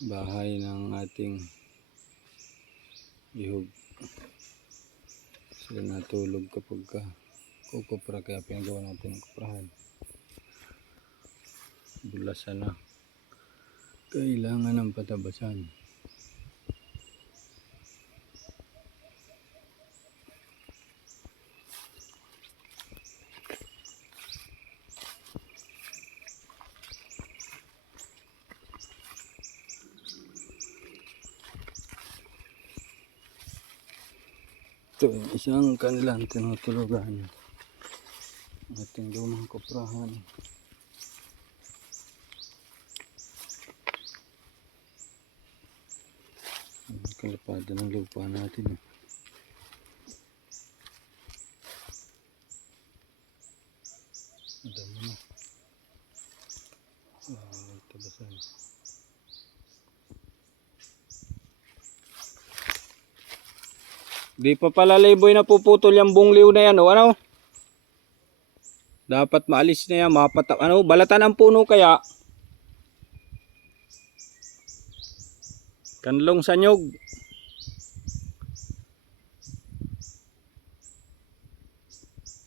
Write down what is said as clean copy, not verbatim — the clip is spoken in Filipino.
bahay ng ating ihog. Sila natulog kapag kukupra, kaya pinagawa natin ng kuprahan. Bulasan na, kailangan ng patabasan. Ito yung isang kanilang tinutulugan, ating lumang kuprahan. Kalapado ng lupa natin. Madami na. Tabasan. Di pa pala Layboy na puputol yung bungliw na yan, o ano? Dapat maalis na yan, balatan ang puno kaya. Kanlong sa nyog.